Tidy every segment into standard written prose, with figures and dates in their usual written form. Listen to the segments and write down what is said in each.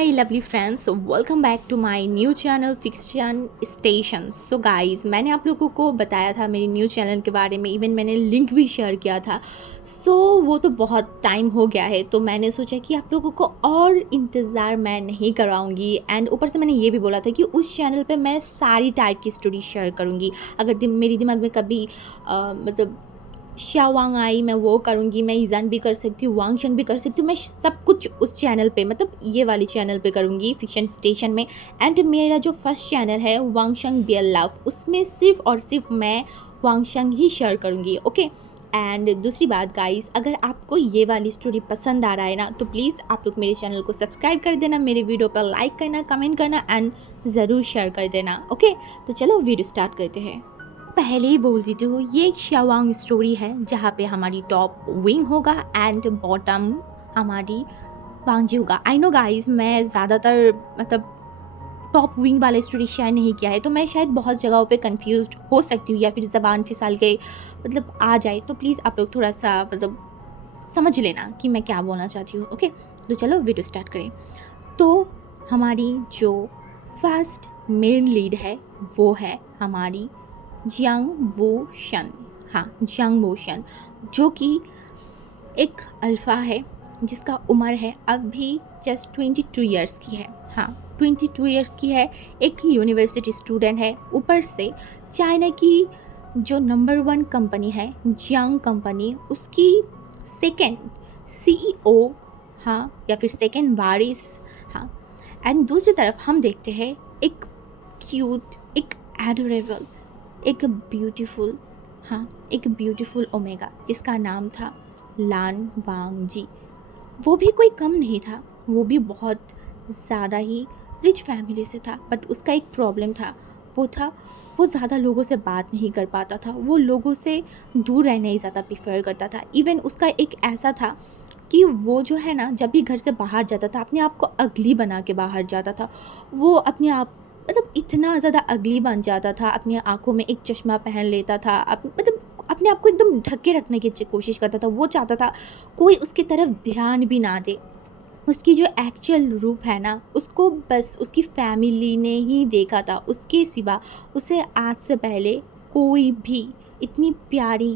My lovely friends, welcome back to my new channel fiction station. So guys, मैंने आप लोगों को बताया था मेरी न्यू चैनल के बारे में, इवन मैंने लिंक भी शेयर किया था। वो तो बहुत टाइम हो गया है, तो मैंने सोचा कि आप लोगों को और इंतज़ार मैं नहीं करवाऊंगी। एंड ऊपर से मैंने ये भी बोला था कि उस चैनल पे मैं सारी टाइप की स्टोरी शेयर करूँगी। अगर मेरी दिमाग में कभी मतलब शाओवांग आई, मैं वो करूँगी, मैं ईज़ान भी कर सकती हूँ, वांगशंग भी कर सकती हूँ, मैं सब कुछ उस चैनल पे, मतलब ये वाली चैनल पे करूँगी, फिक्शन स्टेशन में। एंड मेरा जो फर्स्ट चैनल है वांगशंग बियल लव, उसमें सिर्फ और सिर्फ मैं वांगशंग ही शेयर करूँगी। ओके। एंड दूसरी बात गाइस, अगर आपको ये वाली स्टोरी पसंद आ रहा है ना, तो प्लीज़ आप लोग मेरे चैनल को सब्सक्राइब कर देना, मेरे वीडियो पर लाइक करना, कमेंट करना एंड ज़रूर शेयर कर देना। ओके, तो चलो वीडियो स्टार्ट करते हैं। पहले ही बोल देती हूँ, ये एक शाओवांग स्टोरी है जहाँ पे हमारी टॉप विंग होगा एंड बॉटम हमारी वांगजी होगा। आई नो गाइस, मैं ज़्यादातर मतलब टॉप विंग वाला स्टोरी शेयर नहीं किया है, तो मैं शायद बहुत जगहों पे कंफ्यूज्ड हो सकती हूँ या फिर ज़बान फिसल के मतलब आ जाए, तो प्लीज़ आप लोग थोड़ा सा मतलब समझ लेना कि मैं क्या बोलना चाहती हूँ। ओके, तो चलो वीडियो स्टार्ट करें। तो हमारी जो फर्स्ट मेन लीड है वो है हमारी जियांग वो शन। हाँ, जियांग वो शन, जो कि एक अल्फ़ा है जिसका उम्र है अभी जस्ट 22 ईयर्स की है। हाँ, 22 ईयर्स की है, एक यूनिवर्सिटी स्टूडेंट है, ऊपर से चाइना की जो नंबर 1 कंपनी है जियांग कंपनी, उसकी सेकेंड सीईओ, हाँ, या फिर सेकेंड वारिस। हाँ, एंड दूसरी तरफ हम देखते हैं एक क्यूट, एक एडोरेबल, एक ब्यूटीफुल, हाँ, एक ब्यूटीफुल ओमेगा जिसका नाम था लान वांगजी। वो भी कोई कम नहीं था, वो भी बहुत ज़्यादा ही रिच फैमिली से था, बट उसका एक प्रॉब्लम था। वो ज़्यादा लोगों से बात नहीं कर पाता था, वो लोगों से दूर रहना ही ज़्यादा प्रेफर करता था। इवन उसका एक ऐसा था कि वो जो है ना, जब भी घर से बाहर जाता था अपने आप को अगली बना के बाहर जाता था। वो अपने आप मतलब इतना ज़्यादा अगली बन जाता था, अपनी आँखों में एक चश्मा पहन लेता था, मतलब अपने आप को एकदम ढक के रखने की कोशिश करता था। वो चाहता था कोई उसकी तरफ ध्यान भी ना दे। उसकी जो एक्चुअल रूप है ना, उसको बस उसकी फैमिली ने ही देखा था, उसके सिवा उसे आज से पहले कोई भी इतनी प्यारी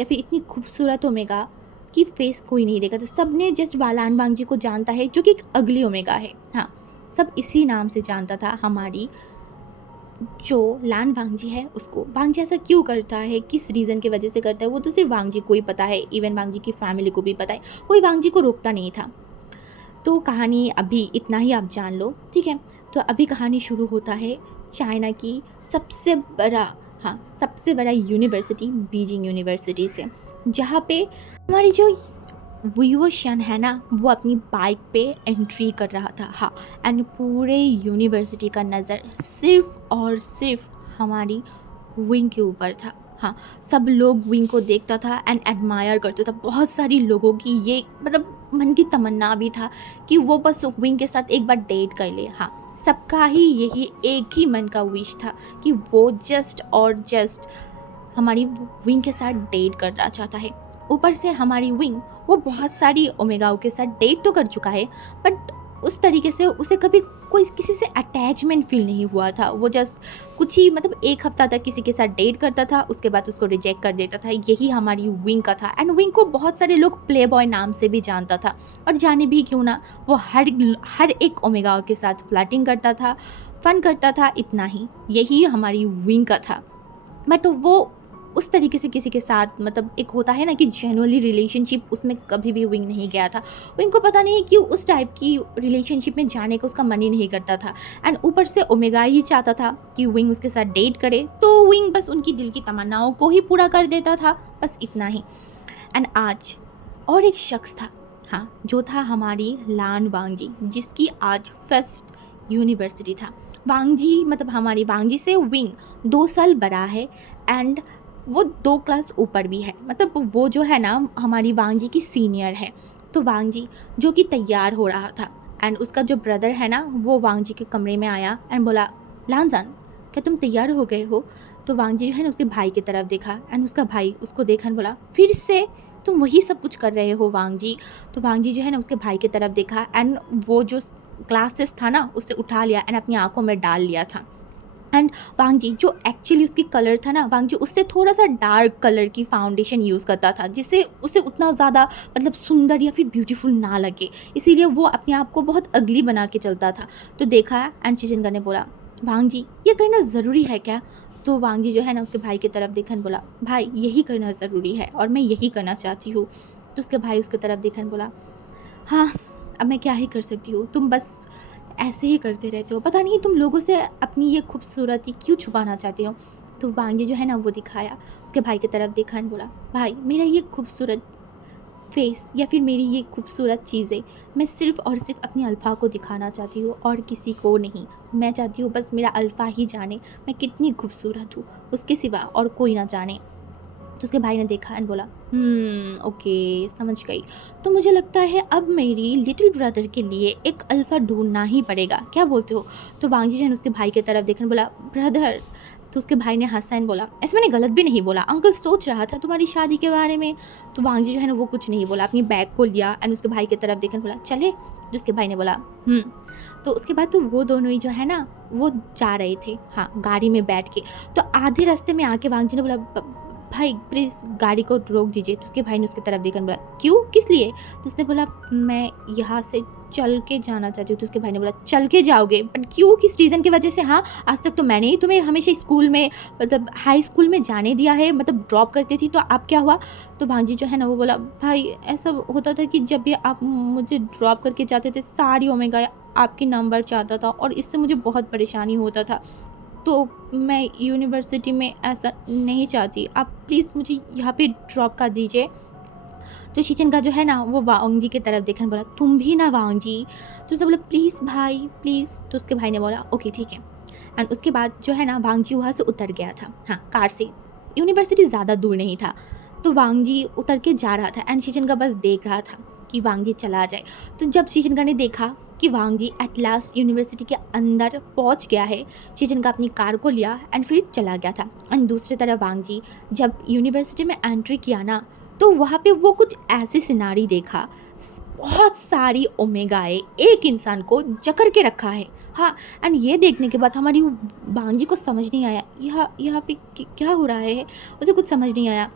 या फिर इतनी खूबसूरत ओमेगा की फेस कोई नहीं देखा था। सब ने जस्ट वालान वांगजी को जानता है, जो कि एक अगली ओमेगा है। हाँ, सब इसी नाम से जानता था। हमारी जो लान वांगजी है उसको, वांगजी ऐसा क्यों करता है, किस रीज़न की वजह से करता है, वो तो सिर्फ वांगजी को ही पता है, इवन वांगजी की फैमिली को भी पता है। कोई वांगजी को रोकता नहीं था। तो कहानी अभी इतना ही आप जान लो, ठीक है। तो अभी कहानी शुरू होता है चाइना की सबसे बड़ा, हाँ, सबसे बड़ा यूनिवर्सिटी बीजिंग यूनिवर्सिटी से, जहाँ पे हमारी जो वीवो शन है ना, वो अपनी बाइक पे एंट्री कर रहा था। हाँ, एंड पूरे यूनिवर्सिटी का नज़र सिर्फ और सिर्फ हमारी विंग के ऊपर था। हाँ, सब लोग विंग को देखता था एंड एडमायर करता था। बहुत सारी लोगों की ये मतलब मन की तमन्ना भी था कि वो बस विंग के साथ एक बार डेट कर ले। हाँ, सबका ही यही एक ही मन का विश था कि वो जस्ट और जस्ट हमारी विंग के साथ डेट करना चाहता है। ऊपर से हमारी विंग वो बहुत सारी ओमेगाओं के साथ डेट तो कर चुका है, बट उस तरीके से उसे कभी कोई किसी से अटैचमेंट फील नहीं हुआ था। वो जस्ट कुछ ही मतलब एक हफ्ता तक किसी के साथ डेट करता था, उसके बाद उसको रिजेक्ट कर देता था। यही हमारी विंग का था। एंड विंग को बहुत सारे लोग प्ले बॉय नाम से भी जानता था, और जाने भी क्यों ना, वो हर एक ओमेगाओं के साथ फ्लर्टिंग करता था, फन करता था, इतना ही। यही हमारी विंग का था। बट वो उस तरीके से किसी के साथ मतलब एक होता है ना कि जेन्युइनली रिलेशनशिप, उसमें कभी भी विंग नहीं गया था। विंग को पता नहीं क्यों उस टाइप की रिलेशनशिप में जाने का उसका मन ही नहीं करता था। एंड ऊपर से ओमेगा ही चाहता था कि विंग उसके साथ डेट करे, तो विंग बस उनकी दिल की तमन्नाओं को ही पूरा कर देता था, बस इतना ही। एंड आज और एक शख्स था, हाँ, जो था हमारी लान वांगजी, जिसकी आज फर्स्ट यूनिवर्सिटी था। वांगजी मतलब हमारी वांगजी से विंग 2 साल बड़ा है एंड वो 2 क्लास ऊपर भी है। मतलब वो जो है ना हमारी वांगजी की सीनियर है। तो वांगजी जो कि तैयार हो रहा था, एंड उसका जो ब्रदर है ना, वो वांगजी के कमरे में आया एंड बोला, लानजान, क्या तुम तैयार हो गए हो? तो वांगजी जो है ना उसके भाई की तरफ देखा, एंड उसका भाई उसको देखा बोला, फिर से तुम वही सब कुछ कर रहे हो वांगजी? तो वांगजी जो है ना उसके भाई की तरफ देखा, एंड वो जो ग्लासेस था ना उसे उठा लिया एंड अपनी आंखों में डाल लिया था। एंड वांग जी जो एक्चुअली उसकी कलर था ना, वांग जी उससे थोड़ा सा डार्क कलर की फाउंडेशन यूज़ करता था जिससे उसे उतना ज़्यादा मतलब सुंदर या फिर ब्यूटीफुल ना लगे, इसीलिए वो अपने आप को बहुत अगली बना के चलता था। तो देखा एंड शिजनगा ने बोला, वांग जी ये करना ज़रूरी है क्या? तो वांग जी जो है ना उसके भाई की तरफ देखा बोला, भाई यही करना ज़रूरी है और मैं यही करना चाहती हूँ। तो उसके भाई उसकी तरफ देखा बोला, हाँ अब मैं क्या ही कर सकती हूँ, तुम बस ऐसे ही करते रहते हो, पता नहीं तुम लोगों से अपनी ये खूबसूरती क्यों छुपाना चाहते हो। तो वांग जी जो है ना वो दिखाया, उसके भाई की तरफ देखा बोला, भाई मेरा ये खूबसूरत फेस या फिर मेरी ये खूबसूरत चीज़ें मैं सिर्फ़ और सिर्फ अपनी अल्फ़ा को दिखाना चाहती हूँ और किसी को नहीं। मैं चाहती हूँ बस मेरा अल्फ़ा ही जाने मैं कितनी खूबसूरत हूँ, उसके सिवा और कोई ना जाने। तो उसके भाई ने देखा एंड बोला, ओके समझ गई। तो मुझे लगता है अब मेरी लिटिल ब्रदर के लिए एक अल्फ़ा ढूंढना ही पड़ेगा, क्या बोलते हो? तो वांग जी जो है उसके भाई की तरफ देखने बोला, ब्रदर। तो उसके भाई ने हंसा एंड बोला, ऐसे मैंने गलत भी नहीं बोला, अंकल सोच रहा था तुम्हारी शादी के बारे में। तो वांग जी जो है ना वो कुछ नहीं बोला, अपनी बैग को लिया एंड उसके भाई की तरफ देखने बोला, चले। जो उसके भाई ने बोला, तो उसके बाद तो वो दोनों ही जो है ना वो जा रहे थे, हाँ गाड़ी में बैठ के। तो आधे रास्ते में आके वांग जी ने बोला, भाई प्लीज़ गाड़ी को रोक दीजिए। तो उसके भाई ने उसकी तरफ देखकर बोला, क्यों, किस लिए? तो उसने बोला, मैं यहाँ से चल के जाना चाहती हूँ। तो उसके भाई ने बोला, चल के जाओगे, बट क्यों, किस रीज़न की वजह से? हाँ आज तक तो मैंने ही तुम्हें हमेशा स्कूल में मतलब हाई स्कूल में जाने दिया है, मतलब ड्रॉप करती थी, तो अब क्या हुआ? तो भांजी जो है ना वो बोला, भाई ऐसा होता था कि जब भी आप मुझे ड्रॉप करके जाते थे सारी ओमेगा आपके नंबर चाहता था और इससे मुझे बहुत परेशानी होता था, तो मैं यूनिवर्सिटी में ऐसा नहीं चाहती, आप प्लीज़ मुझे यहाँ पे ड्रॉप कर दीजिए। तो शिचन का जो है ना वो वांग जी की तरफ देखने बोला, तुम भी ना वांग जी? तो उसने बोला, प्लीज़ भाई प्लीज़। तो उसके भाई ने बोला, ओके ठीक है। एंड उसके बाद जो है ना वांग जी वहाँ से उतर गया था, हाँ कार से। यूनिवर्सिटी ज़्यादा दूर नहीं था, तो वांग जी उतर के जा रहा था एंड शिचन का बस देख रहा था कि वांग जी चला जाए। तो जब शिचन का ने देखा कि वांग जी एट लास्ट यूनिवर्सिटी के अंदर पहुंच गया है, शिचन का अपनी कार को लिया एंड फिर चला गया था। एंड दूसरी तरफ वांग जी जब यूनिवर्सिटी में एंट्री किया ना, तो वहाँ पे वो कुछ ऐसी सिनारी देखा, बहुत सारी ओमेगाएं एक इंसान को जकड़ के रखा है, हाँ। एंड ये देखने के बाद हमारी वांग जी को समझ नहीं आया यहाँ पे क्या हो रहा है, उसे कुछ समझ नहीं आया।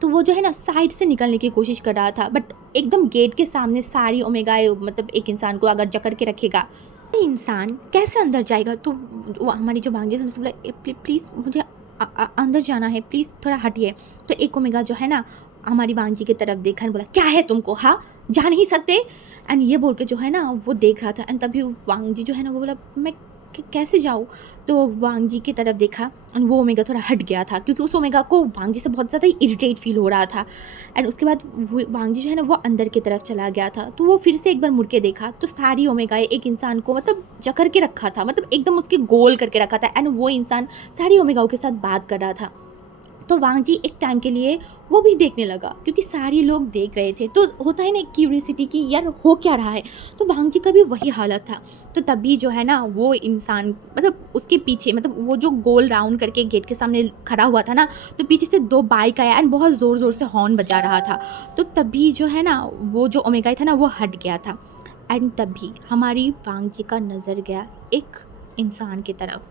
तो वो जो है ना साइड से निकलने की कोशिश कर रहा था, बट एकदम गेट के सामने सारी ओमेगाएं मतलब एक इंसान को अगर जकड़ के रखेगा, इंसान कैसे अंदर जाएगा? तो वो हमारी जो वांग जी है उसने बोला, प्लीज़ मुझे अंदर जाना है, प्लीज़ थोड़ा हटिए। तो एक ओमेगा जो है ना हमारी वांग जी की तरफ देखा बोला, क्या है तुमको, हाँ जा नहीं सकते? एंड ये बोल के जो है ना वो देख रहा था। एंड तभी वांग जी जो है ना वो बोला, मैं कैसे जाऊँ? तो वांग जी की तरफ देखा एंड वो ओमेगा थोड़ा हट गया था, क्योंकि उस ओमेगा को वांग जी से बहुत ज़्यादा इरिटेट फील हो रहा था। एंड उसके बाद वांग जी जो है ना वो अंदर की तरफ चला गया था। तो वो फिर से एक बार मुड़ के देखा, तो सारी ओमेगाएं एक इंसान को मतलब जकड़ के रखा था, मतलब एकदम उसके गोल करके रखा था। एंड वो इंसान सारी ओमेगाओं के साथ बात कर रहा था। तो वांग जी एक टाइम के लिए वो भी देखने लगा, क्योंकि सारे लोग देख रहे थे, तो होता है ना क्यूरियोसिटी की, यार हो क्या रहा है। तो वांग जी का भी वही हालत था। तो तभी जो है ना वो इंसान मतलब उसके पीछे, मतलब वो जो गोल राउंड करके गेट के सामने खड़ा हुआ था ना, तो पीछे से 2 बाइक आया एंड बहुत ज़ोर ज़ोर से हॉर्न बजा रहा था। तो तभी जो है ना वो जो ओमेगा था ना वो हट गया था। एंड तभी हमारी वांग जी का नज़र गया एक इंसान की तरफ,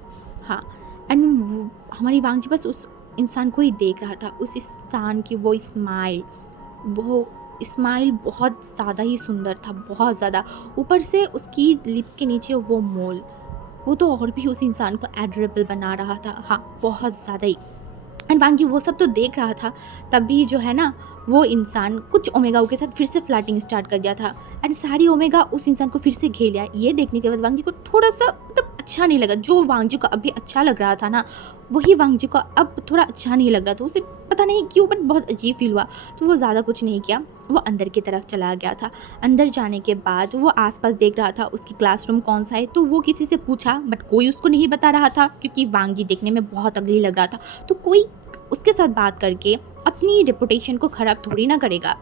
हाँ। एंड हमारी वांग जी बस उस इंसान को ही देख रहा था, उस इंसान की वो स्माइल बहुत ज़्यादा ही सुंदर था, बहुत ज़्यादा। ऊपर से उसकी लिप्स के नीचे वो मोल, वो तो और भी उस इंसान को एडोरेबल बना रहा था, हाँ बहुत ज़्यादा ही। एंड वांग जी वो सब तो देख रहा था, तभी जो है ना वो इंसान कुछ ओमेगाओं के साथ फिर से फ्लर्टिंग स्टार्ट कर दिया था। एंड सारी ओमेगा उस इंसान को फिर से घेर लिया। ये देखने के बाद वांग जी को थोड़ा सा मतलब अच्छा नहीं लगा। जो वांग जी को अभी अच्छा लग रहा था ना, वही वांग जी को अब थोड़ा अच्छा नहीं लग रहा था। उसे पता नहीं क्यों बट बहुत अजीब फील हुआ। तो वो ज़्यादा कुछ नहीं किया, वो अंदर की तरफ चला गया था। अंदर जाने के बाद वो आसपास देख रहा था उसकी क्लासरूम कौन सा है। तो वो किसी से पूछा, बट कोई उसको नहीं बता रहा था, क्योंकि वांग जी देखने में बहुत अगली लग रहा था। तो कोई उसके साथ बात करके अपनी रेपुटेशन को ख़राब थोड़ी ना करेगा।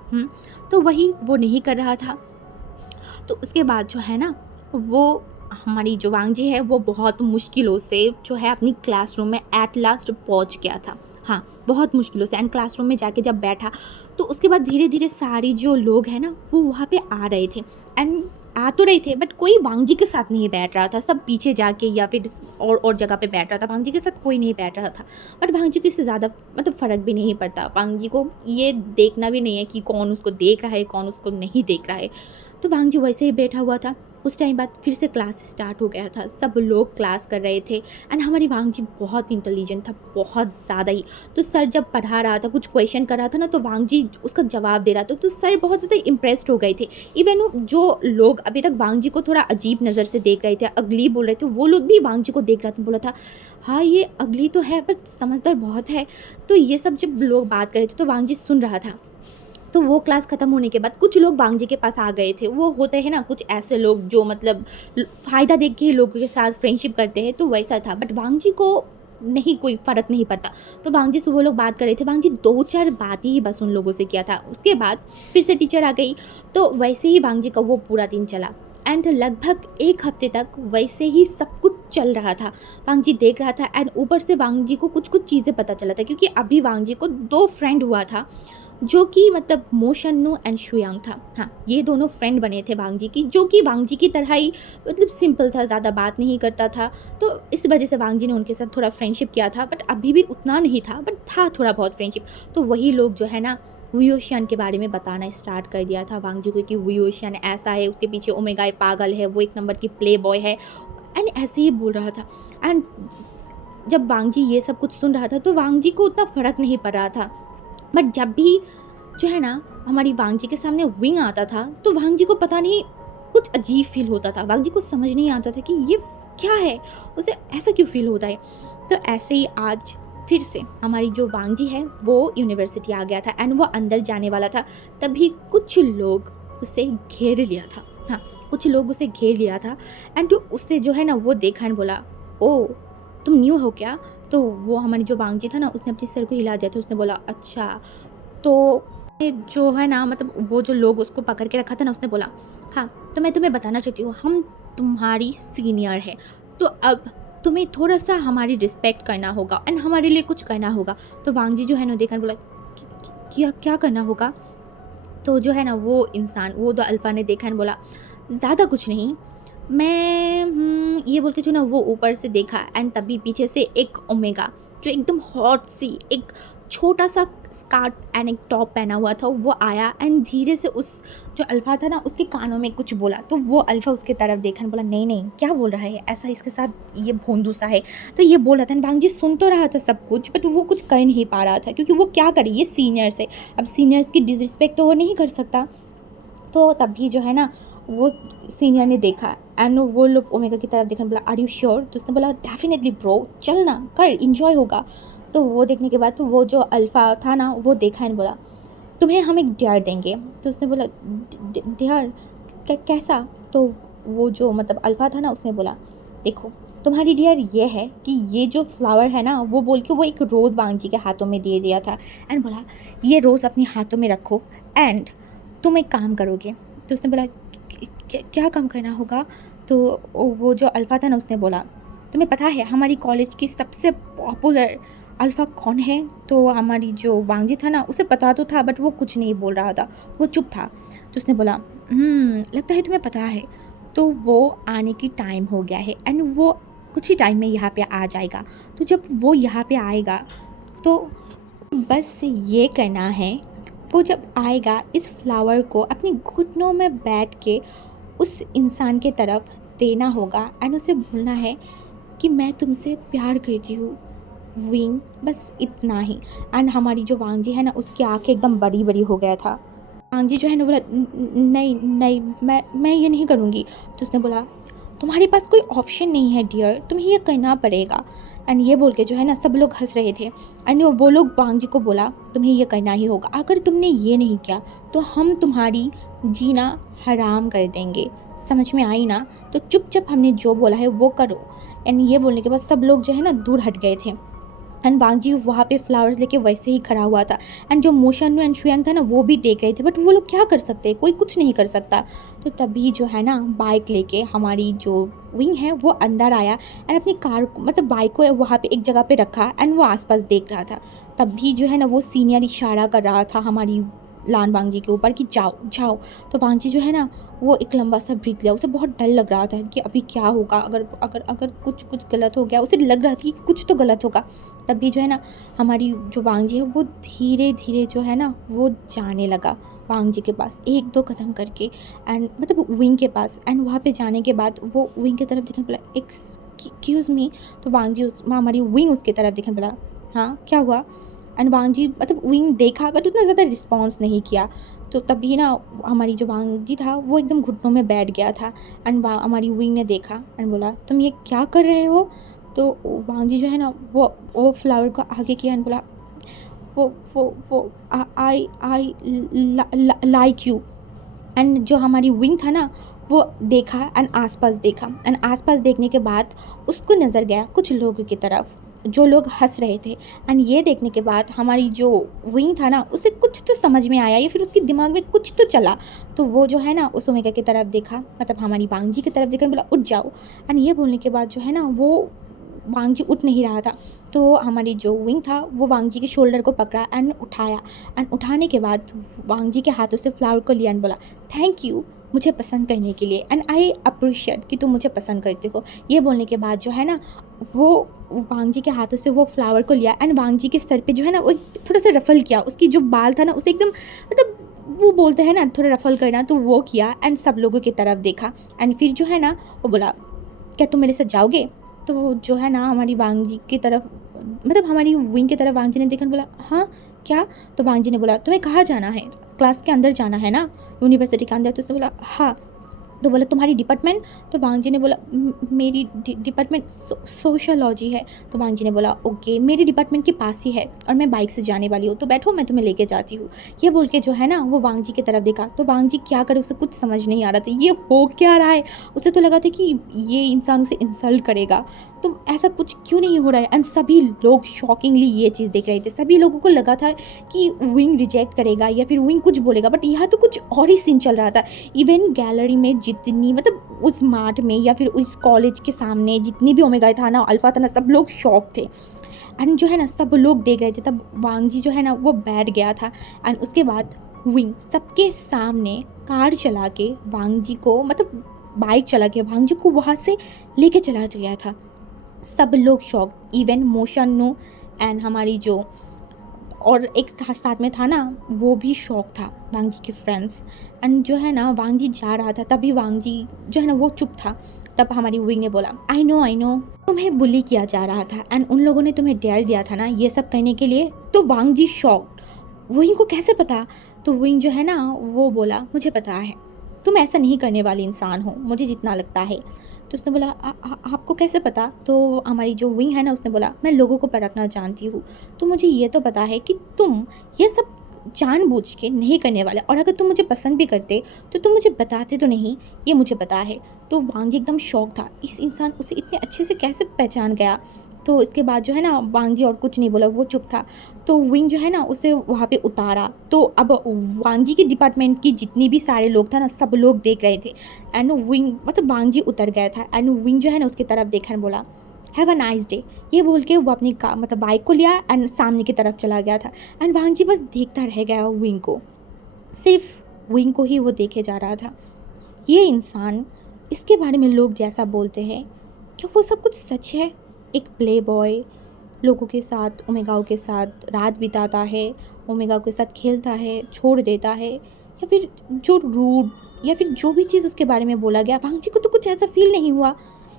तो वही वो नहीं कर रहा था। तो उसके बाद जो है ना वो हमारी जो वांग जी है वो बहुत मुश्किलों से जो है अपनी क्लासरूम में एट लास्ट पहुंच गया था, हाँ बहुत मुश्किलों से। एंड क्लासरूम में जाके जब बैठा, तो उसके बाद धीरे धीरे सारी जो लोग हैं ना वो वहाँ पे आ रहे थे। एंड आ तो रहे थे बट कोई वांगजी के साथ नहीं बैठ रहा था, सब पीछे जाके या फिर और जगह पे बैठ रहा था, वांगजी के साथ कोई नहीं बैठ रहा था। बट वांगजी को इससे ज़्यादा मतलब फ़र्क भी नहीं पड़ता, वांगजी को ये देखना भी नहीं है कि कौन उसको देख रहा है कौन उसको नहीं देख रहा है। तो वांगजी वैसे ही बैठा हुआ था। उस टाइम बाद फिर से क्लास स्टार्ट हो गया था, सब लोग क्लास कर रहे थे एंड हमारी वांगजी बहुत इंटेलिजेंट था, बहुत ज़्यादा ही। तो सर जब पढ़ा रहा था, कुछ क्वेश्चन कर रहा था ना, तो वांगजी उसका जवाब दे रहा था, तो सर बहुत ज़्यादा इम्प्रेस्ड हो गए थे। इवन जो लोग अभी तक वांगजी को थोड़ा अजीब नज़र से देख रहे थे, अगली बोल रहे थे, वो लोग भी वांगजी को देख रहा था, बोला था हाँ ये अगली तो है बट समझदार बहुत है। तो ये सब जब लोग बात कर रहे थे तो वांगजी सुन रहा था। तो वो क्लास ख़त्म होने के बाद कुछ लोग वांगजी के पास आ गए थे। वो होते हैं ना कुछ ऐसे लोग जो मतलब फ़ायदा देख के लोगों के साथ फ्रेंडशिप करते हैं, तो वैसा था। बट वांगजी को नहीं, कोई फ़र्क नहीं पड़ता। तो वांगजी से वो लोग बात कर रहे थे, वांगजी 2-4 बातें ही बस उन लोगों से किया था। उसके बाद फिर से टीचर आ गई, तो वैसे ही वांगजी का वो पूरा दिन चला एंड लगभग 1 हफ्ते तक वैसे ही सब कुछ चल रहा था। वांगजी देख रहा था एंड ऊपर से वांगजी को कुछ चीज़ें पता चला था, क्योंकि अभी वांगजी को 2 फ्रेंड हुआ था जो कि मतलब मोशन्नू एंड शुयांग था। हाँ, ये दोनों फ्रेंड बने थे वांगजी की, जो कि वांगजी की तरह ही मतलब सिंपल था, ज़्यादा बात नहीं करता था। तो इस वजह से वांगजी ने उनके साथ थोड़ा फ्रेंडशिप किया था, बट अभी भी उतना नहीं था, बट था थोड़ा बहुत फ्रेंडशिप। तो वही लोग जो है ना वुयोशियन के बारे में बताना स्टार्ट कर दिया था वांगजी को कि वुयोशियन ऐसा है, उसके पीछे ओमेगाई पागल है, वो 1 नंबर की प्ले बॉय है एंड ऐसे ही बोल रहा था। एंड जब वांगजी ये सब कुछ सुन रहा था तो वांगजी को उतना फ़र्क नहीं पड़ रहा था। बट जब भी जो है ना हमारी वांगजी के सामने विंग आता था तो वांगजी को पता नहीं कुछ अजीब फील होता था। वांगजी को समझ नहीं आता था कि ये क्या है, उसे ऐसा क्यों फील होता है। तो ऐसे ही आज फिर से हमारी जो वांगजी है वो यूनिवर्सिटी आ गया था एंड वो अंदर जाने वाला था, तभी कुछ लोग उसे घेर लिया था। हाँ, कुछ लोग उसे घेर लिया था एंड उससे जो है ना वो देखा एंड बोला, ओ तुम न्यू हो क्या। तो वो हमारी जो वांगजी था ना उसने अपनी सर को हिला दिया था, उसने बोला अच्छा। तो ये जो है ना मतलब वो जो लोग उसको पकड़ के रखा था ना, उसने बोला हाँ तो मैं तुम्हें बताना चाहती हूँ, हम तुम्हारी सीनियर है, तो अब तुम्हें थोड़ा सा हमारी रिस्पेक्ट करना होगा एंड हमारे लिए कुछ करना होगा। तो वांगजी जो है ना देखा बोला क्या क्या करना होगा। तो जो है ना वो इंसान, वो तो अल्फ़ा ने देखा एंड बोला ज़्यादा कुछ नहीं, मैं ये बोल के जो ना वो ऊपर से देखा एंड तभी पीछे से एक ओमेगा जो एकदम हॉट सी एक छोटा सा स्कर्ट एंड एक टॉप पहना हुआ था, वो आया एंड धीरे से उस जो अल्फ़ा था ना उसके कानों में कुछ बोला। तो वो अल्फ़ा उसके तरफ देखा बोला नहीं नहीं क्या बोल रहा है, ऐसा इसके साथ ये भोंदू सा है। तो ये बोल रहा था, वांगजी सुन तो रहा था सब कुछ बट वो कुछ कर नहीं पा रहा था, क्योंकि वो क्या करे, ये सीनियर्स है, अब सीनियर्स की डिसरिस्पेक्ट तो वो नहीं कर सकता। तो तभी जो है ना वो सीनियर ने देखा एंड वो लोग ओमेगा की तरफ देखा, बोला आर यू श्योर। तो उसने बोला डेफिनेटली ब्रो, चल ना कर, इंजॉय होगा। तो वो देखने के बाद तो वो जो अल्फ़ा था ना वो देखा एंड बोला तुम्हें हम एक डेयर देंगे। तो उसने बोला डेयर कैसा। तो वो जो मतलब अल्फ़ा था ना उसने बोला देखो तुम्हारी डियर ये है कि ये जो फ्लावर है ना, वो बोल के वो एक रोज़ वांगजी के हाथों में दे दिया था एंड बोला ये रोज़ अपने हाथों में रखो एंड तुम एक काम करोगे। तो उसने बोला क्या काम करना होगा। तो वो जो अल्फ़ा था ना उसने बोला तुम्हें पता है हमारी कॉलेज की सबसे पॉपुलर अल्फ़ा कौन है। तो हमारी जो वांगजी था ना उसे पता तो था बट वो कुछ नहीं बोल रहा था, वो चुप था। तो उसने बोला लगता है तुम्हें पता है, तो वो आने की टाइम हो गया है एंड वो कुछ ही टाइम में यहाँ पे आ जाएगा। तो जब वो यहाँ पे आएगा तो बस ये करना है, वो जब आएगा इस फ्लावर को अपने घुटनों में बैठ के उस इंसान के तरफ देना होगा एंड उसे बोलना है कि मैं तुमसे प्यार करती हूँ विंग, बस इतना ही। एंड हमारी जो वांगजी है ना उसकी आँखें एकदम बड़ी बड़ी हो गया था। वांगजी जो है ना बोला नहीं नहीं मैं ये नहीं करूँगी। तो उसने बोला तुम्हारे पास कोई ऑप्शन नहीं है डियर, तुम्हें ये करना पड़ेगा। एंड ये बोल के जो है ना सब लोग हंस रहे थे एंड वो लोग वांगजी को बोला तुम्हें ये करना ही होगा, अगर तुमने ये नहीं किया तो हम तुम्हारी जीना हराम कर देंगे, समझ में आई ना। तो चुपचाप हमने जो बोला है वो करो। एंड ये बोलने के बाद सब लोग जो है ना दूर हट गए थे एंड वांगजी वहाँ पे फ्लावर्स लेके वैसे ही खड़ा हुआ था एंड जो मोशन्नू एंड शुयांग था ना वो भी देख रहे थे, बट वो लोग क्या कर सकते हैं, कोई कुछ नहीं कर सकता। तो तभी जो है ना बाइक लेके हमारी जो विंग है वो अंदर आया एंड अपनी कार को मतलब बाइक को वहाँ पे एक जगह पे रखा एंड वो आसपास देख रहा था। तभी जो है ना वो सीनियर इशारा कर रहा था हमारी लान वांगजी के ऊपर कि जाओ जाओ। तो वांगजी जो है ना वो एक लंबा सा ब्रीथ लिया, उसे बहुत डर लग रहा था कि अभी क्या होगा, अगर अगर अगर कुछ कुछ गलत हो गया, उसे लग रहा था कि कुछ तो गलत होगा। तभी जो है ना हमारी जो वांगजी है वो धीरे धीरे जो है ना वो जाने लगा वांगजी के पास, एक दो कदम करके, एंड मतलब विंग के पास। एंड वहाँ पे जाने के बाद वो विंग की तरफ देखने बोला एक्सक्यूज़ मी। तो वांगजी हमारी विंग उसकी तरफ देखने बोला हाँ क्या हुआ। एंड वांगजी मतलब विंग देखा बट उतना ज़्यादा रिस्पॉन्स नहीं किया। तो तभी ना हमारी जो वांगजी था वो एकदम घुटनों में बैठ गया था। एंड हमारी विंग ने देखा एंड बोला तुम ये क्या कर रहे हो। तो वांगजी जो है ना वो फ्लावर को आगे किया एंड बोला वो आई लाइक यू। एंड जो हमारी विंग था ना वो देखा एंड आसपास देखा, एंड आसपास देखने के बाद उसको नज़र गया कुछ लोगों की तरफ जो लोग हंस रहे थे। एंड ये देखने के बाद हमारी जो विंग था ना उसे कुछ तो समझ में आया या फिर उसके दिमाग में कुछ तो चला। तो वो जो है ना उस ओमेगा की तरफ देखा, मतलब हमारी वांगजी की तरफ देखा, बोला उठ जाओ। एंड ये बोलने के बाद जो है ना वो वांगजी उठ नहीं रहा था। तो हमारी जो विंग था वो वांगजी के शोल्डर को पकड़ा एंड उठाया। एंड उठाने के बाद वांगजी के हाथों से फ्लावर को लिया एंड बोला थैंक यू मुझे पसंद करने के लिए, एंड आई अप्रिशिएट कि तुम मुझे पसंद करते हो। ये बोलने के बाद जो है ना वो वांगजी के हाथों से वो फ्लावर को लिया एंड वांगजी के सर पे जो है ना वो थोड़ा सा रफल किया, उसकी जो बाल था ना उसे एकदम मतलब वो बोलते हैं ना थोड़ा रफल करना, तो वो किया एंड सब लोगों की तरफ देखा। एंड फिर जो है ना वो बोला क्या तुम मेरे साथ जाओगे। तो जो है ना हमारी वांगजी की तरफ मतलब हमारी विंग की तरफ वांगजी ने देखा बोला हाँ क्या। तो वांगजी ने बोला तुम्हें कहाँ जाना है, क्लास के अंदर जाना है ना, यूनिवर्सिटी के अंदर। तो उसने बोला हाँ। तो बोला तुम्हारी डिपार्टमेंट। तो वांगजी ने बोला मेरी डिपार्टमेंट सोशोलॉजी है। तो वांगजी ने बोला ओके मेरी डिपार्टमेंट के पास ही है और मैं बाइक से जाने वाली हूँ, तो बैठो मैं तुम्हें लेके जाती हूँ। ये बोल के जो है ना वो वांगजी की तरफ देखा। तो वांगजी क्या करे उसे कुछ समझ नहीं आ रहा था ये हो क्या रहा है। उसे तो लगा था कि ये इंसान उसे इंसल्ट करेगा, तो ऐसा कुछ क्यों नहीं हो रहा है। एंड सभी लोग शॉकिंगली ये चीज़ देख रहे थे, सभी लोगों को लगा था कि विंग रिजेक्ट करेगा या फिर विंग कुछ बोलेगा, बट यहाँ तो कुछ और ही सीन चल रहा था। इवन गैलरी में जितनी मतलब उस मार्ट में या फिर उस कॉलेज के सामने जितनी भी ओमेगा था ना अल्फा था ना सब लोग शॉक थे। एंड जो है ना सब लोग देख रहे थे। तब वांगजी जो है ना वो बैठ गया था। एंड उसके बाद विंग सबके सामने कार चला के वांगजी को मतलब बाइक चला के वांगजी को वहाँ से लेके चला गया था। सब लोग शॉक, इवन मोशनु एंड हमारी जो और एक साथ में था ना वो भी शौक था वांगजी के फ्रेंड्स। एंड जो है ना वांगजी जा रहा था तभी वांगजी जो है ना वो चुप था। तब हमारी विंग ने बोला आई नो तुम्हें बुली किया जा रहा था एंड उन लोगों ने तुम्हें डेयर दिया था ना ये सब करने के लिए। तो वांगजी शॉक, विंग को कैसे पता। तो विंग जो है ना वो बोला मुझे पता है तुम ऐसा नहीं करने वाले इंसान हो मुझे जितना लगता है। तो उसने बोला आपको कैसे पता। तो हमारी जो विंग है ना उसने बोला मैं लोगों को परखना जानती हूँ, तो मुझे ये तो पता है कि तुम ये सब जानबूझ के नहीं करने वाले, और अगर तुम मुझे पसंद भी करते तो तुम मुझे बताते तो नहीं, ये मुझे पता है। तो वांगजी एकदम शौक था, इस इंसान उसे इतने अच्छे से कैसे पहचान गया। तो इसके बाद जो है ना वांगजी और कुछ नहीं बोला, वो चुप था। तो विंग जो है ना उसे वहाँ पे उतारा। तो अब वांगजी की डिपार्टमेंट की जितनी भी सारे लोग था ना सब लोग देख रहे थे। एंड विंग मतलब वांगजी उतर गया था एंड विंग जो है ना उसकी तरफ देखा और बोला हैव अ नाइस डे। ये बोल के वो अपनी मतलब बाइक को लिया एंड सामने की तरफ चला गया था। एंड वांगजी बस देखता रह गया विंग को, सिर्फ विंग को ही वो देखे जा रहा था। ये इंसान, इसके बारे में लोग जैसा बोलते हैं क्या वो सब कुछ सच है। एक प्ले बॉय लोगों के साथ ओमेगाओं के साथ रात बिताता है, ओमेगाओं के साथ खेलता है, छोड़ देता है, या फिर जो रूड या फिर जो भी चीज़ उसके बारे में बोला गया वांगजी को तो कुछ ऐसा फील नहीं हुआ।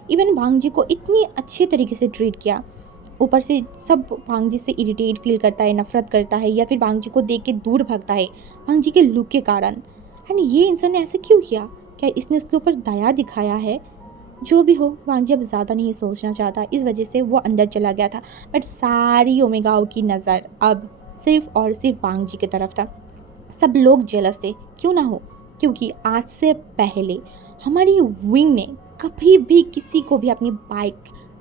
इवन वांगजी को इतनी अच्छे तरीके से ट्रीट किया, ऊपर से सब वांगजी से इरिटेट फील करता है, नफरत करता है या फिर वांगजी को देख के दूर भागता है वांगजी के लुक के कारण। एंड ये इंसान ने ऐसे क्यों किया, क्या इसने उसके ऊपर दया दिखाया है। जो भी हो वांगजी अब ज़्यादा नहीं सोचना चाहता, इस वजह से वो अंदर चला गया था। बट सारी ओमेगाओं की नज़र अब सिर्फ और सिर्फ वांगजी की तरफ था। सब लोग जेलस थे, क्यों ना हो, क्योंकि आज से पहले हमारी विंग ने कभी भी किसी को भी अपनी बाइक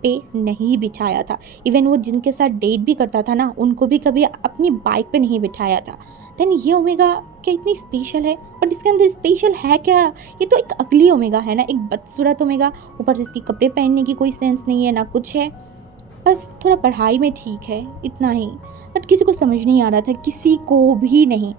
पे नहीं बिठाया था। इवन वो जिनके साथ डेट भी करता था ना उनको भी कभी अपनी बाइक पे नहीं बिठाया था। देन ये ओमेगा क्या इतनी स्पेशल है, बट इसके अंदर स्पेशल है क्या। ये तो एक अगली ओमेगा है ना, एक बदसूरत ओमेगा, ऊपर से इसकी कपड़े पहनने की कोई सेंस नहीं है ना कुछ है, बस थोड़ा पढ़ाई में ठीक है इतना ही। बट किसी को समझ नहीं आ रहा था, किसी को भी नहीं।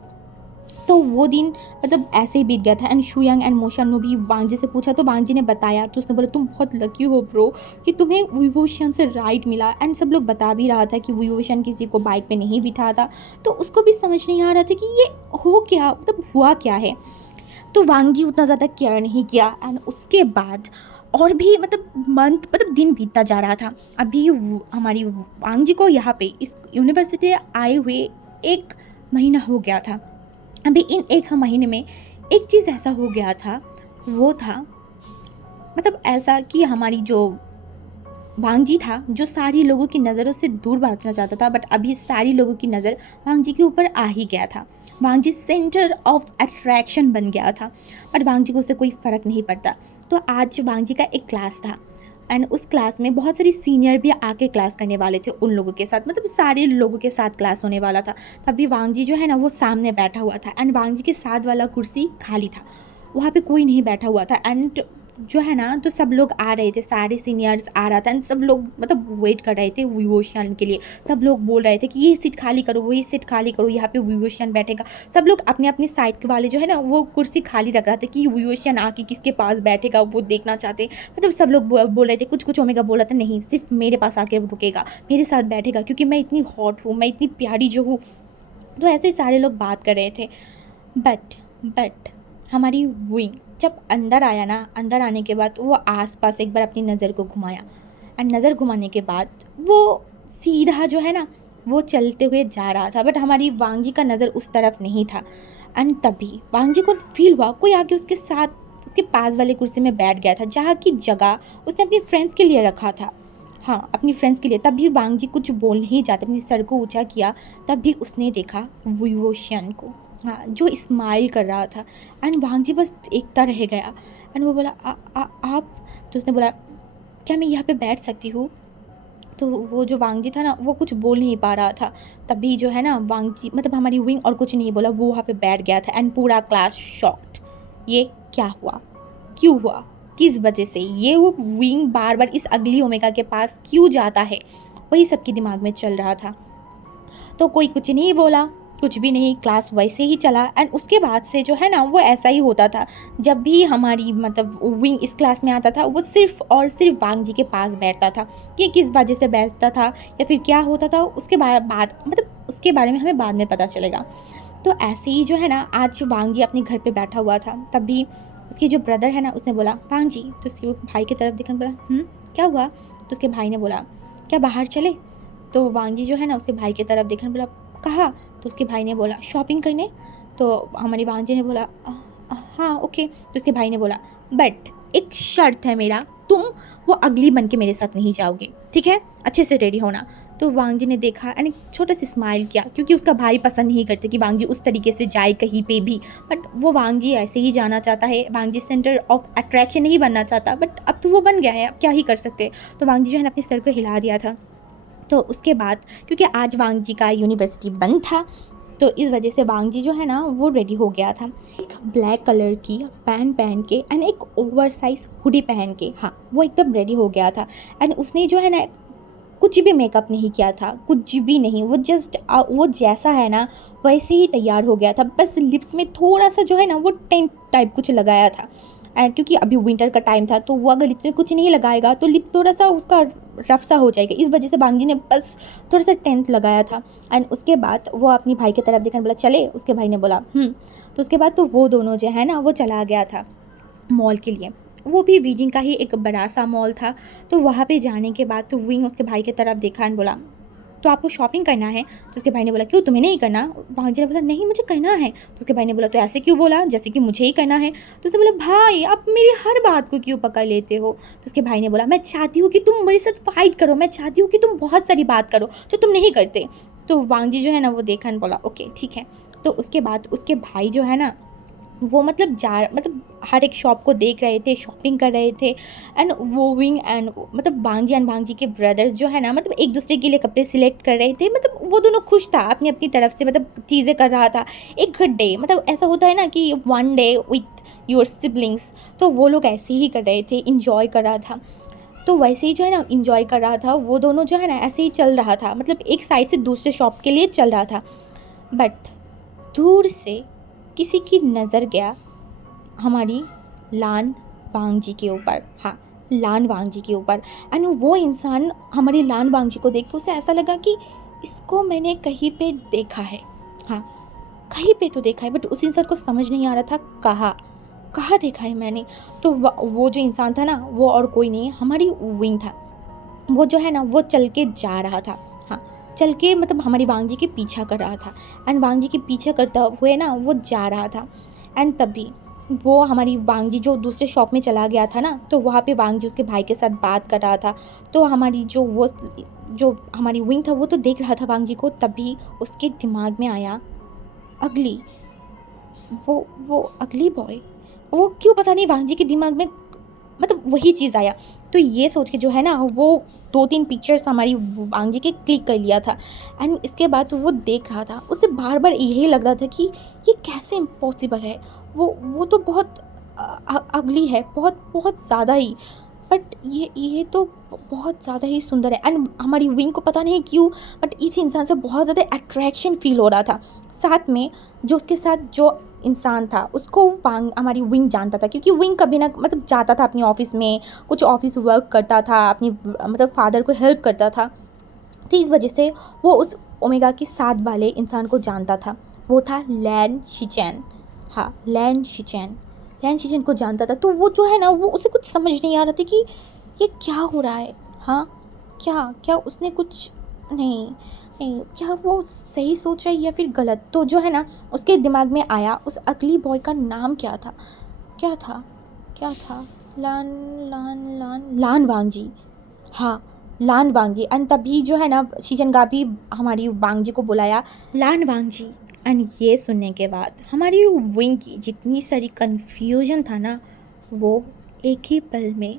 तो वो दिन मतलब ऐसे ही बीत गया था। एंड शुयांग एंड मोशन ने भी वांग जी से पूछा, तो वांग जी ने बताया, तो उसने बोला तुम बहुत लकी हो ब्रो कि तुम्हें विभूषण से राइड मिला। एंड सब लोग बता भी रहा था कि विभूषण किसी को बाइक पे नहीं बिठाता, तो उसको भी समझ नहीं आ रहा था कि ये हो क्या, मतलब हुआ क्या है। तो वांग जी उतना ज़्यादा केयर नहीं किया। एंड उसके बाद और भी मतलब मंथ मतलब दिन बीतता जा रहा था। अभी हमारी वांग जी को यहाँ पे इस यूनिवर्सिटी आए हुए 1 महीना हो गया था। अभी इन 1 महीने में एक चीज़ ऐसा हो गया था, वो था मतलब ऐसा कि हमारी जो वांग जी था, जो सारी लोगों की नज़रों से दूर भागना चाहता था, बट अभी सारी लोगों की नज़र वांग जी के ऊपर आ ही गया था। वांग जी सेंटर ऑफ अट्रैक्शन बन गया था, बट वांग जी को उससे कोई फ़र्क नहीं पड़ता। तो आज वांग जी का एक क्लास था, एंड उस क्लास में बहुत सारी सीनियर भी आके क्लास करने वाले थे उन लोगों के साथ, मतलब सारे लोगों के साथ क्लास होने वाला था। तभी वांग जी जो है ना वो सामने बैठा हुआ था, एंड वांग जी के साथ वाला कुर्सी खाली था, वहाँ पे कोई नहीं बैठा हुआ था। एंड जो है ना, तो सब लोग आ रहे थे, सारे सीनियर्स आ रहा था, एंड सब लोग मतलब वेट कर रहे थे विभूषण के लिए। सब लोग बोल रहे थे कि ये सीट खाली करो, वही सीट खाली करो, यहाँ पे विभूषण बैठेगा। सब लोग अपने अपने साइड के वाले जो है ना वो कुर्सी खाली रख रहा था कि विभूषण आके किसके पास बैठेगा वो देखना चाहते। मतलब सब लोग बोल रहे थे, कुछ कुछ ओमेगा बोला था नहीं सिर्फ मेरे पास आके रुकेगा, मेरे साथ बैठेगा, क्योंकि मैं इतनी हॉट हूँ, मैं इतनी प्यारी जो हूँ। तो ऐसे ही सारे लोग बात कर रहे थे। बट हमारी विंग जब अंदर आया ना, अंदर आने के बाद वो आसपास एक बार अपनी नज़र को घुमाया, एंड नज़र घुमाने के बाद वो सीधा जो है ना वो चलते हुए जा रहा था, बट हमारी वांग जी का नज़र उस तरफ नहीं था। एंड तभी वांग जी को फील हुआ कोई आके उसके साथ उसके पास वाले कुर्सी में बैठ गया था, जहाँ की जगह उसने अपनी फ्रेंड्स के लिए रखा था। हाँ, अपनी फ्रेंड्स के लिए। तब भी वांग जी कुछ बोल नहीं जाते, अपनी सर को ऊंचा किया, तब भी उसने देखा विवोशियन को, हाँ, जो स्माइल कर रहा था। एंड वांग जी बस देखता रह गया। एंड वो बोला आप, तो उसने बोला क्या मैं यहाँ पे बैठ सकती हूँ। तो वो जो वांग जी था ना वो कुछ बोल नहीं पा रहा था। तभी जो है ना वांग जी मतलब हमारी विंग और कुछ नहीं बोला, वो वहाँ पे बैठ गया था। एंड पूरा क्लास शॉक्ड, ये क्या हुआ, क्यों हुआ, किस वजह से ये वो विंग बार बार इस अगली ओमेगा के पास क्यों जाता है, वही सबके दिमाग में चल रहा था। तो कोई कुछ नहीं बोला, कुछ भी नहीं, क्लास वैसे ही चला। एंड उसके बाद से जो है ना वो ऐसा ही होता था, जब भी हमारी मतलब विंग इस क्लास में आता था वो सिर्फ और सिर्फ वांग जी के पास बैठता था। कि किस वजह से बैठता था या फिर क्या होता था उसके बाद मतलब उसके बारे में हमें बाद में पता चलेगा। तो ऐसे ही जो है ना आज वांग जी अपने घर पे बैठा हुआ था, तभी उसकी जो ब्रदर है ना उसने बोला वांग जी, तो उसके भाई की तरफ देखकर बोला क्या हुआ। तो उसके भाई ने बोला क्या बाहर चले। तो वांग जी जो है ना उसके भाई की तरफ देखकर बोला कहाँ। तो उसके भाई ने बोला शॉपिंग करने। तो हमारी वांग जी ने बोला हाँ ओके। तो उसके भाई ने बोला बट एक शर्त है मेरा, तुम वो अगली बन के मेरे साथ नहीं जाओगे, ठीक है, अच्छे से रेडी होना। तो वांग जी ने देखा एंड एक छोटा सा स्माइल किया, क्योंकि उसका भाई पसंद नहीं करते कि वांग जी उस तरीके से जाए कहीं पे भी। बट वो वांग जी ऐसे ही जाना चाहता है, वांग जी सेंटर ऑफ अट्रैक्शन नहीं बनना चाहता, बट अब तो वो बन गया है, अब क्या ही कर सकते। तो वांग जी जो है ना अपने सर को हिला दिया था। तो उसके बाद क्योंकि आज वांग जी का यूनिवर्सिटी बंद था, तो इस वजह से वांग जी जो है ना वो रेडी हो गया था, एक ब्लैक कलर की पैंट पहन के एंड एक ओवर साइज हुडी पहन के। हाँ, वो एकदम रेडी हो गया था। एंड उसने जो है ना कुछ भी मेकअप नहीं किया था, कुछ भी नहीं, वो जस्ट वो जैसा है ना वैसे ही तैयार हो गया था। बस लिप्स में थोड़ा सा जो है ना वो टेंट टाइप कुछ लगाया था, क्योंकि अभी विंटर का टाइम था, तो वो अगर लिप्स में कुछ नहीं लगाएगा तो लिप थोड़ा सा उसका रफ सा हो जाएगा। इस वजह से वांग जी ने बस थोड़ा सा टेंट लगाया था। एंड उसके बाद वो अपनी भाई की तरफ देखकर बोला चले। उसके भाई ने बोला तो उसके बाद तो वो दोनों जो है ना वो चला गया था मॉल के लिए। वो भी बीजिंग का ही एक बड़ा सा मॉल था। तो वहाँ पे जाने के बाद तो विंग उसके भाई की तरफ देखा एंड बोला तो आपको शॉपिंग करना है। तो उसके भाई ने बोला क्यों, तुम्हें नहीं करना। वांग जी ने बोला नहीं मुझे करना है। तो उसके भाई ने बोला तो ऐसे क्यों बोला जैसे कि मुझे ही करना है। तो उसने बोला भाई आप मेरी हर बात को क्यों पकड़ लेते हो। तो उसके भाई ने बोला मैं चाहती हूँ कि तुम मेरे साथ फाइट करो, मैं चाहती हूँ कि तुम बहुत सारी बात करो जो तुम नहीं करते। तो वांग जी जो है ना वो देखा बोला ओके ठीक है। तो उसके बाद उसके भाई जो है ना वो मतलब हर एक शॉप को देख रहे थे, शॉपिंग कर रहे थे। एंड वो विंग एंड मतलब वांग जी एंड वांग जी के ब्रदर्स जो है ना मतलब एक दूसरे के लिए कपड़े सिलेक्ट कर रहे थे। मतलब वो दोनों खुश था अपनी अपनी तरफ से, मतलब चीज़ें कर रहा था। एक गुड डे, मतलब ऐसा होता है ना कि one day with your siblings, तो वो लोग ऐसे ही कर रहे थे, इंजॉय कर रहा था। तो वैसे ही जो है ना इंजॉय कर रहा था वो दोनों जो है ना ऐसे ही चल रहा था, मतलब एक साइड से दूसरे शॉप के लिए चल रहा था। बट दूर से किसी की नज़र गया हमारी लान वांग जी के ऊपर, हाँ लान वांग जी के ऊपर। एंड वो इंसान हमारी लान वांग जी को देख के उसे ऐसा लगा कि इसको मैंने कहीं पे देखा है, हाँ कहीं पे तो देखा है, बट उस इंसान को समझ नहीं आ रहा था कहाँ कहाँ देखा है मैंने। तो वो जो इंसान था ना, वो और कोई नहीं, हमारी विंग था। वो जो है ना, वो चल के जा रहा था, हाँ चल के मतलब हमारी वांग जी के पीछा कर रहा था। एंड वांग जी के पीछे करता हुए ना वो जा रहा था। एंड तभी वो हमारी वांग जी जो दूसरे शॉप में चला गया था ना, तो वहाँ पे वांग जी उसके भाई के साथ बात कर रहा था। तो हमारी जो हमारी विंग था वो तो देख रहा था वांग जी को। तभी उसके दिमाग में आया अगली, वो अगली बॉय, वो क्यों पता नहीं वांग जी के दिमाग में मतलब वही चीज़ आया। तो ये सोच के जो है ना, वो 2-3 पिक्चर्स हमारी वांग जी के क्लिक कर लिया था। एंड इसके बाद तो वो देख रहा था, उसे बार बार यही लग रहा था कि ये कैसे इम्पॉसिबल है। वो तो बहुत अगली है, बहुत बहुत ज़्यादा ही, बट ये तो बहुत ज़्यादा ही सुंदर है। एंड हमारी विंग को पता नहीं क्यों, बट इस इंसान से बहुत ज़्यादा अट्रैक्शन फील हो रहा था। साथ में जो उसके साथ जो इंसान था उसको हमारी विंग जानता था, क्योंकि विंग कभी ना मतलब जाता था अपनी ऑफिस में, कुछ ऑफिस वर्क करता था, अपनी मतलब फादर को हेल्प करता था। तो इस वजह से वो उस ओमेगा के साथ वाले इंसान को जानता था। वो था लैन शिचैन, हाँ लैन शिचैन को जानता था। तो वो जो है ना, वो उसे कुछ समझ नहीं आ रहा था कि ये क्या हो रहा है, हाँ क्या क्या उसने कुछ नहीं नहीं, क्या वो सही सोच रहा है या फिर गलत। तो जो है ना, उसके दिमाग में आया उस अगली बॉय का नाम क्या था, क्या था लान लान लान लान वांग जी, हाँ लान वांग जी। एंड तभी जो है ना, शीजन गा भी हमारी वांग जी को बुलाया लान वांग जी। एंड ये सुनने के बाद हमारी विंग की जितनी सारी कन्फ्यूजन था ना, वो एक ही पल में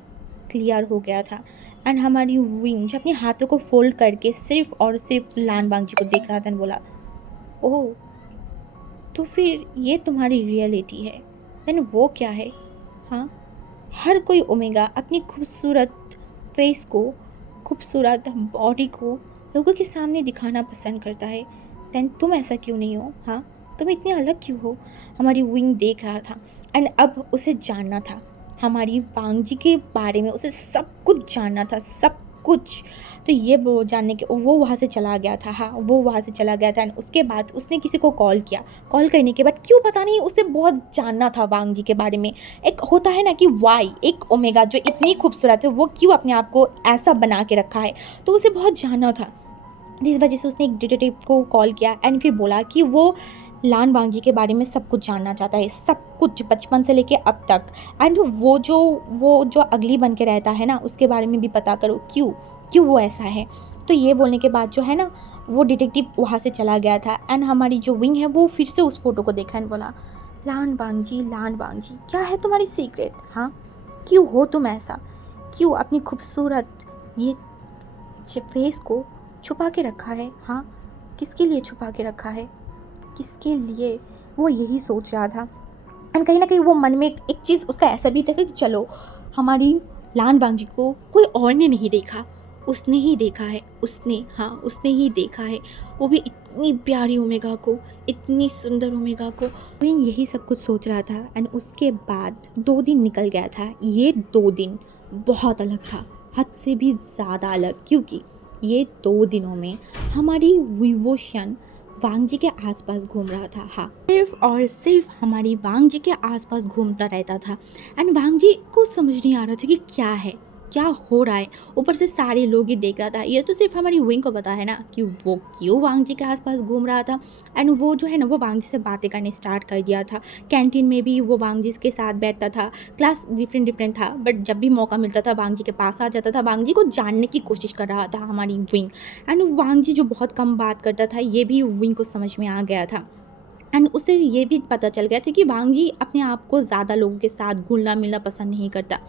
क्लियर हो गया था। एंड हमारी विंग जो अपने हाथों को फोल्ड करके सिर्फ और सिर्फ लान वांग जी को देख रहा था और बोला, ओह तो फिर ये तुम्हारी रियलिटी है, देन वो क्या है, हाँ हर कोई ओमेगा अपनी खूबसूरत फेस को, खूबसूरत बॉडी को लोगों के सामने दिखाना पसंद करता है। देन तुम ऐसा क्यों नहीं हो, हाँ तुम इतने अलग क्यों हो। हमारी विंग देख रहा था। एंड अब उसे जानना था हमारी वांग जी के बारे में, उसे सब कुछ जानना था, सब कुछ। तो ये वो जानने के वो वहाँ से चला गया था, हाँ वो वहाँ से चला गया था। एंड उसके बाद उसने किसी को कॉल किया। कॉल करने के बाद क्यों पता नहीं उसे बहुत जानना था वांग जी के बारे में। एक होता है ना कि वाई एक ओमेगा जो इतनी खूबसूरत है, वो क्यों अपने आप को ऐसा बना के रखा है, तो उसे बहुत जानना था। जिस वजह से उसने एक डिटेक्टिव को कॉल किया एंड फिर बोला कि वो लान वांग जी के बारे में सब कुछ जानना चाहता है, सब कुछ बचपन से लेके अब तक। एंड वो जो अगली बन के रहता है ना, उसके बारे में भी पता करो क्यों वो ऐसा है। तो ये बोलने के बाद जो है ना, वो डिटेक्टिव वहाँ से चला गया था। एंड हमारी जो विंग है वो फिर से उस फोटो को देखा एंड बोला, लान वांग जी क्या है तुम्हारी सीक्रेट, हाँ क्यों हो तुम ऐसा, क्यों अपनी खूबसूरत ये फेस को छुपा के रखा है, हाँ किसके लिए छुपा के रखा है, किसके लिए। वो यही सोच रहा था। एंड कहीं ना कहीं वो मन में एक चीज़ उसका ऐसा भी था कि चलो हमारी लान वांग जी को कोई और ने नहीं देखा, उसने ही देखा है, उसने ही देखा है, वो भी इतनी प्यारी ओमेगा को, इतनी सुंदर ओमेगा को। वो यही सब कुछ सोच रहा था। एंड उसके बाद 2 दिन निकल गया था। ये 2 दिन बहुत अलग था, हद से भी ज़्यादा अलग, क्योंकि ये 2 दिनों में हमारी विवोशन वांग जी के आसपास घूम रहा था, हाँ सिर्फ और सिर्फ हमारी वांग जी के आसपास घूमता रहता था। एंड वांग जी को समझ नहीं आ रहा था कि क्या हो रहा है। ऊपर से सारे लोग ही देख रहा था। ये तो सिर्फ हमारी विंग को पता है ना कि वो क्यों वांग जी के आसपास घूम रहा था। एंड वो जो है ना, वो वांग जी से बातें करने स्टार्ट कर दिया था। कैंटीन में भी वो वांग जी के साथ बैठता था। क्लास डिफरेंट था, बट जब भी मौका मिलता था वांग जी के पास आ जाता था। वांग जी को जानने की कोशिश कर रहा था हमारी विंग। एंड वांग जी जो बहुत कम बात करता था, ये भी विंग को समझ में आ गया था। एंड उसे ये भी पता चल गया था कि वांग जी अपने आप को ज़्यादा लोगों के साथ घुलना मिलना पसंद नहीं करता।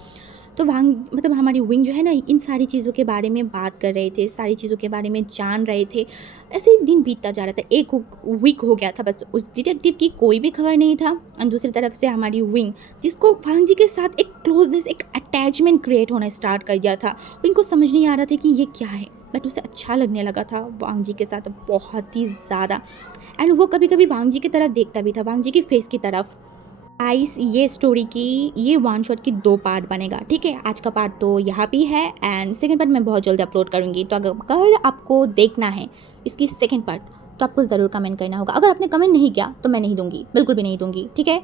तो वांग मतलब हमारी विंग जो है ना, इन सारी चीज़ों के बारे में बात कर रहे थे, सारी चीज़ों के बारे में जान रहे थे। ऐसे ही दिन बीतता जा रहा था। 1 वीक हो गया था, बस उस डिटेक्टिव की कोई भी खबर नहीं था। और दूसरी तरफ से हमारी विंग, जिसको वांग जी के साथ एक क्लोजनेस, एक अटैचमेंट क्रिएट होना स्टार्ट कर दिया था, विंग को समझ नहीं आ रहा था कि ये क्या है, बट उसे अच्छा लगने लगा था वांग जी के साथ बहुत ही ज़्यादा। एंड वो कभी कभी वांग जी की तरफ देखता भी था, वांग जी की फेस की तरफ। आइस ये स्टोरी की ये वन शॉट की 2 पार्ट बनेगा, ठीक है। आज का पार्ट तो यहाँ पे है एंड सेकंड पार्ट मैं बहुत जल्दी अपलोड करूँगी। तो अगर आपको देखना है इसकी सेकंड पार्ट तो आपको ज़रूर कमेंट करना होगा। अगर आपने कमेंट नहीं किया तो मैं नहीं दूंगी, बिल्कुल भी नहीं दूंगी, ठीक है।